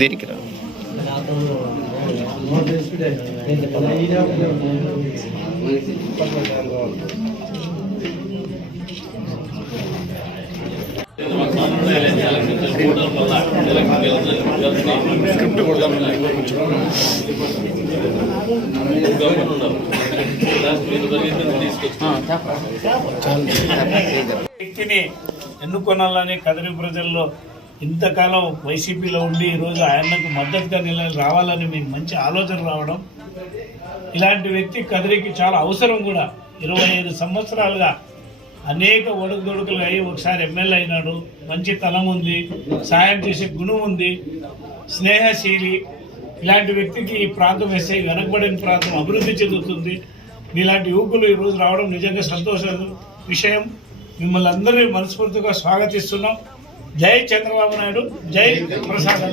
దీనికి రా స్క్రిప్ట్ కొడదాం. వ్యక్తిని ఎన్నుకొనాలని కదిరి ప్రజల్లో ఇంతకాలం వైసీపీలో ఉండి ఈరోజు ఆయనకు మద్దతుగా రావాలని మీకు మంచి ఆలోచన రావడం, ఇలాంటి వ్యక్తి కదిరికి చాలా అవసరం కూడా. 25 సంవత్సరాలుగా అనేక ఒడుకుదొడుకులు అయ్యి ఒకసారి ఎమ్మెల్యే అయినాడు. మంచి తనం ఉంది, సాయం చేసే గుణం ఉంది, స్నేహశీలి. ఇలాంటి వ్యక్తికి ఈ ప్రాంతం వేస్తే వెనకబడిన ప్రాంతం అభివృద్ధి చెందుతుంది. ఇలాంటి యువకులు ఈరోజు రావడం నిజంగా సంతోష విషయం. మిమ్మల్ని అందరినీ మనస్ఫూర్తిగా స్వాగతిస్తున్నాం. జై చంద్రబాబు నాయుడు, జై ప్రసాద్.